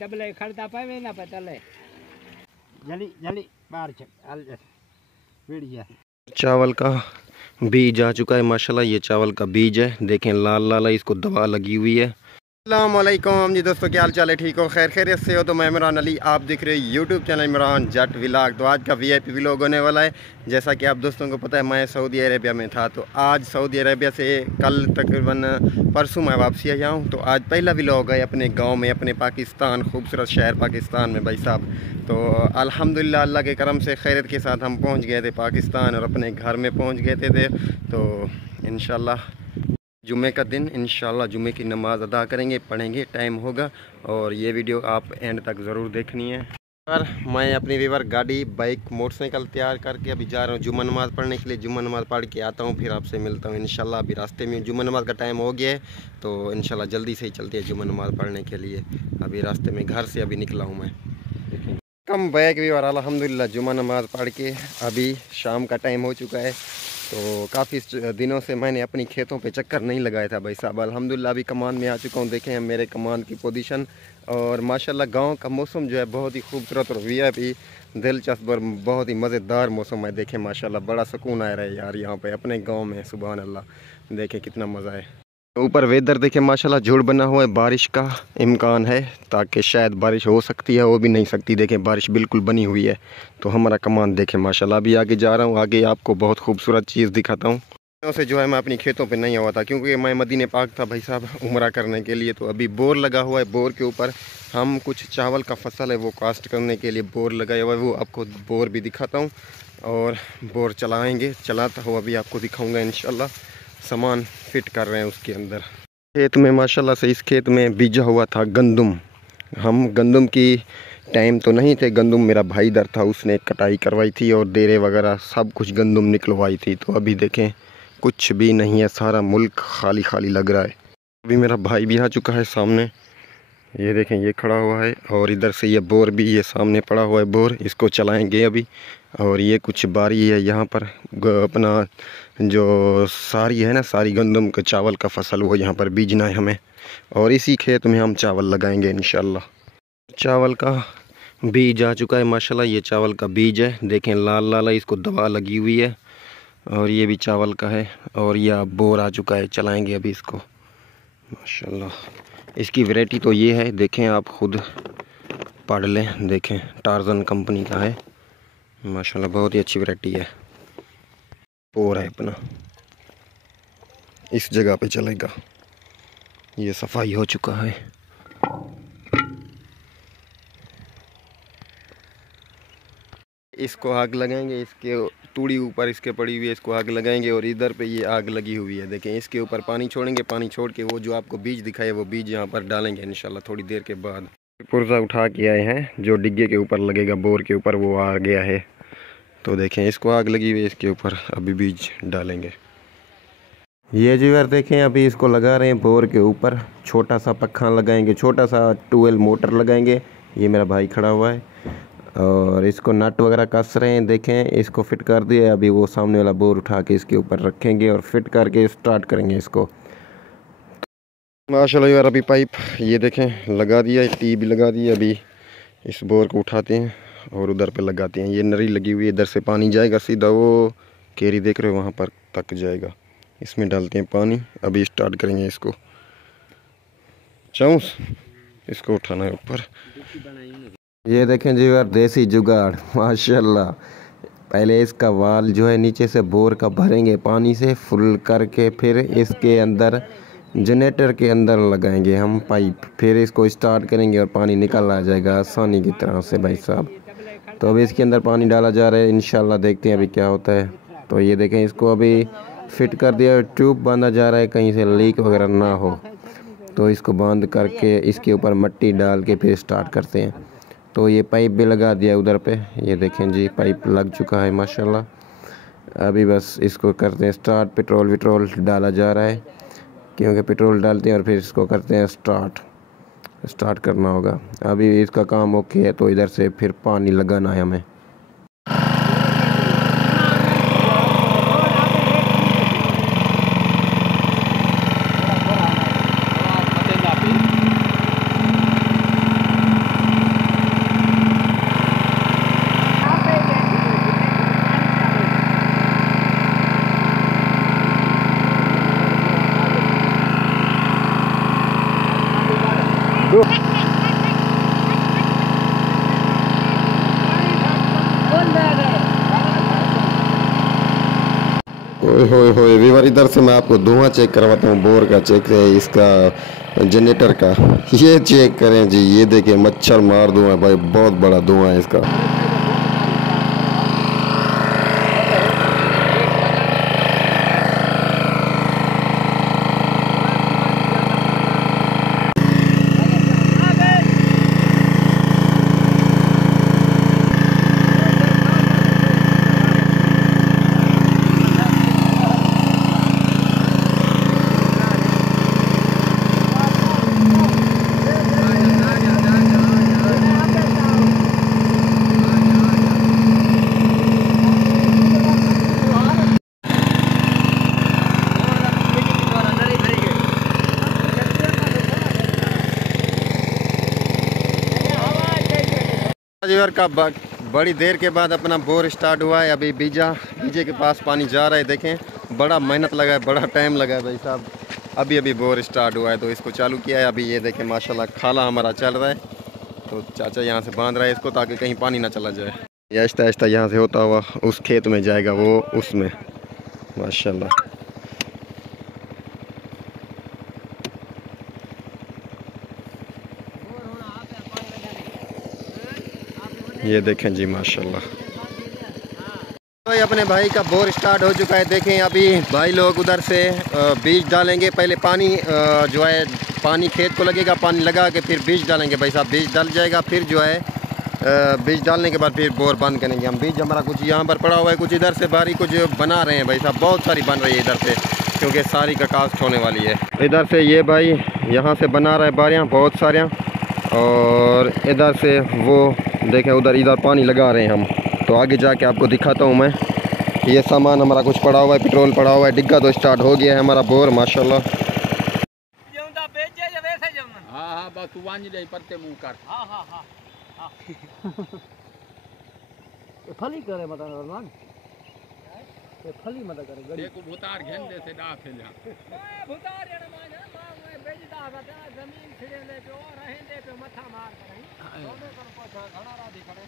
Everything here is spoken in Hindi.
डबले खड़ता पावे ना पतले जल्दी जल्दी बाहर चल वीडियो। चावल का बीज आ चुका है माशाल्लाह। ये चावल का बीज है, देखें लाल लाल है, इसको दवा लगी हुई है। अस्सलामुअलैकुम जी दोस्तों, क्या हाल चाल है? ठीक हो, खैर खैरियत से हो? तो मैं इमरान अली, आप देख रहे हो यूट्यूब चैनल इमरान जट व्लॉग। तो आज का वीआईपी व्लॉग होने वाला है। जैसा कि आप दोस्तों को पता है, मैं सऊदी अरेबिया में था, तो आज सऊदी अरेबिया से कल तकरीबन परसों मैं वापसी आया हूँ। तो आज पहला व्लॉग है अपने गाँव में, अपने पाकिस्तान, खूबसूरत शहर पाकिस्तान में भाई साहब। तो अल्हम्दुलिल्लाह अल्लाह के करम से खैरियत के साथ हम पहुँच गए थे पाकिस्तान और अपने घर में पहुँच गए थे। तो इंशाल्लाह जुम्मे का दिन इंशाल्लाह जुम्मे की नमाज़ अदा करेंगे, पढ़ेंगे, टाइम होगा। और ये वीडियो आप एंड तक ज़रूर देखनी है। और मैं अपनी वीवर गाड़ी, बाइक, मोटरसाइकिल तैयार करके अभी जा रहा हूँ जुम्मा नमाज़ पढ़ने के लिए। जुम्मा नमाज़ पढ़ के आता हूँ, फिर आपसे मिलता हूँ इंशाल्लाह। अभी रास्ते में जुम्मा नमाज़ का टाइम हो गया है, तो इंशाल्लाह जल्दी से ही चलते हैं जुम्मा नमाज़ पढ़ने के लिए। अभी रास्ते में घर से अभी निकला हूँ मैं। कम बैग वीवर अल्हम्दुलिल्लाह जुम्मा नमाज़ पढ़ के अभी शाम का टाइम हो चुका है। तो काफ़ी दिनों से मैंने अपनी खेतों पे चक्कर नहीं लगाया था भाई साहब। अल्हम्दुलिल्लाह अभी कमान में आ चुका हूँ। देखें मेरे कमान की पोजीशन, और माशाल्लाह गांव का मौसम जो है बहुत ही खूबसूरत और वीआईपी दिलचस्प और बहुत ही मज़ेदार मौसम है। देखें माशाल्लाह बड़ा सुकून आ रहा है यार यहाँ पे अपने गाँव में। सुभान अल्लाह, देखें कितना मज़ा है। ऊपर वेदर देखें माशाल्लाह झूठ बना हुआ है, बारिश का इम्कान है, ताकि शायद बारिश हो सकती है, हो भी नहीं सकती। देखें बारिश बिल्कुल बनी हुई है। तो हमारा कमान देखें माशाल्लाह। अभी आगे जा रहा हूँ, आगे आपको बहुत खूबसूरत चीज़ दिखाता हूँ। से जो है मैं अपनी खेतों पे नहीं हुआ था, क्योंकि मैं मदीने पाक था भाई साहब उम्रा करने के लिए। तो अभी बोर लगा हुआ है, बोर के ऊपर हम कुछ चावल का फसल है वो कास्ट करने के लिए बोर लगाया हुआ है। वो आपको बोर भी दिखाता हूँ और बोर चलाएँगे, चलाता हूँ अभी आपको दिखाऊँगा इंशाल्लाह। सामान फिट कर रहे हैं उसके अंदर। खेत में माशाल्लाह से इस खेत में बीजा हुआ था गंदम। हम गंदम की टाइम तो नहीं थे, गंदम मेरा भाई दर था, उसने कटाई करवाई थी और डेरे वगैरह सब कुछ गंदम निकलवाई थी। तो अभी देखें कुछ भी नहीं है, सारा मुल्क खाली खाली लग रहा है। अभी मेरा भाई भी आ चुका है सामने, ये देखें ये खड़ा हुआ है। और इधर से ये बोर भी ये सामने पड़ा हुआ है बोर, इसको चलाएंगे अभी। और ये कुछ बारी है यहाँ पर अपना जो सारी है ना, सारी गंदम का चावल का फसल वो यहाँ पर बीजना है हमें, और इसी खेत में हम चावल लगाएंगे इंशाल्लाह। चावल का बीज आ चुका है माशाल्लाह। ये चावल का बीज है, देखें लाल लाल है, इसको दवा लगी हुई है। और ये भी चावल का है, और यह बोर आ चुका है, चलाएंगे अभी इसको माशाल्लाह। इसकी वैरायटी तो ये है, देखें आप खुद पढ़ लें। देखें टार्जन कंपनी का है माशाल्लाह, बहुत ही अच्छी वैरायटी है। बोर है अपना, इस जगह पे चलेगा। ये सफाई हो चुका है। इसको आग लगाएंगे, इसके तूड़ी ऊपर इसके पड़ी हुई है, इसको आग लगाएंगे। और इधर पे ये आग लगी हुई है, देखें इसके ऊपर पानी छोड़ेंगे। पानी छोड़ के वो जो आपको बीज दिखाए वो बीज यहाँ पर डालेंगे इंशाल्लाह थोड़ी देर के बाद। पुर्जा उठा के आए हैं, जो डिग्गे के ऊपर लगेगा बोर के ऊपर वो आ गया है। तो देखें इसको आग लगी हुई है, इसके ऊपर अभी बीज डालेंगे। ये जीवर देखें अभी इसको लगा रहे हैं बोर के ऊपर। छोटा सा पखा लगाएंगे, छोटा सा ट्यूबवेल मोटर लगाएंगे। ये मेरा भाई खड़ा हुआ है और इसको नट वगैरह कस रहे हैं। देखें इसको फिट कर दिया, अभी वो सामने वाला बोर उठा के इसके ऊपर रखेंगे और फिट करके स्टार्ट करेंगे इसको माशाल्लाह। यार अभी पाइप ये देखें लगा दिया है, टी भी लगा दी है। अभी इस बोर को उठाते हैं और उधर पे लगाते हैं। ये नरी लगी हुई है, इधर से पानी जाएगा सीधा, वो केरी देख रहे हो वहाँ पर तक जाएगा। इसमें डालते हैं पानी, अभी स्टार्ट करेंगे इसको। चाऊस इसको उठाना है ऊपर। ये देखें जी यार देसी जुगाड़ माशाल्लाह। पहले इसका वाल जो है नीचे से बोर का भरेंगे पानी से फुल करके, फिर इसके अंदर जनरेटर के अंदर लगाएंगे हम पाइप, फिर इसको स्टार्ट करेंगे और पानी निकल आ जाएगा आसानी की तरह से भाई साहब। तो अभी इसके अंदर पानी डाला जा रहा है, इंशाल्लाह देखते हैं अभी क्या होता है। तो ये देखें इसको अभी फिट कर दिया, ट्यूब बांधा जा रहा है कहीं से लीक वगैरह ना हो। तो इसको बांध करके इसके ऊपर मिट्टी डाल के फिर स्टार्ट करते हैं। तो ये पाइप भी लगा दिया उधर पे, ये देखें जी पाइप लग चुका है माशाल्लाह। अभी बस इसको करते हैं स्टार्ट। पेट्रोल विट्रोल डाला जा रहा है, क्योंकि पेट्रोल डालते हैं और फिर इसको करते हैं स्टार्ट करना होगा। अभी इसका काम ओके है, तो इधर से फिर पानी लगाना है हमें। ओए होए होए व्यूअर, इधर से मैं आपको धुआं चेक करवाता हूँ, बोर का चेक है, इसका जनरेटर का। ये चेक करें जी, ये देखिए मच्छर मार धुआं भाई, बहुत बड़ा धुआं है इसका। व्यूअर का बड़ी देर के बाद अपना बोर स्टार्ट हुआ है। अभी बीजे के पास पानी जा रहा है, देखें बड़ा मेहनत लगा है, बड़ा टाइम लगा है भाई साहब। अभी बोर स्टार्ट हुआ है तो इसको चालू किया है। अभी ये देखें माशाल्लाह खाला हमारा चल रहा है, तो चाचा यहाँ से बांध रहा है इसको ताकि कहीं पानी ना चला जाए। ये आहिस्ता आहिस्ता यहाँ से होता हुआ उस खेत में जाएगा, वो उसमें माशाल्लाह। ये देखें जी माशाल्लाह। भाई अपने भाई का बोर स्टार्ट हो चुका है, देखें अभी भाई लोग उधर से बीज डालेंगे। पहले पानी जो है पानी खेत को लगेगा, पानी लगा के फिर बीज डालेंगे भाई साहब। बीज डाल जाएगा, फिर जो है बीज डालने के बाद फिर बोर बंद करेंगे हम। बीज हमारा कुछ यहाँ पर पड़ा हुआ है, कुछ इधर से बारी कुछ बना रहे हैं भाई साहब, बहुत सारी बन रही है इधर से, क्योंकि सारी का कास्ट होने वाली है। इधर से ये भाई यहाँ से बना रहा है बारियाँ बहुत सारियाँ, और इधर से वो देखें उधर इधर पानी लगा रहे हैं हम। तो आगे जाके आपको दिखाता हूँ मैं। ये सामान हमारा कुछ पड़ा हुआ है, पेट्रोल पड़ा हुआ है, डिग्गा तो स्टार्ट हो गया है हमारा बोर माशाल्लाह। हाँ हाँ बस तू वांज दे पत्ते मुंह कर। हाँ हाँ हाँ हाँ फली करे मत रमान, ये फली मत करे गड़ी को भूतार घेन दे से डा फैल जा भूतार यार मैं बेजदा बता जमीन फिरे ले पे और रहें दे पे मथा मार करे दोनों कर पाछा घणा राधी करे।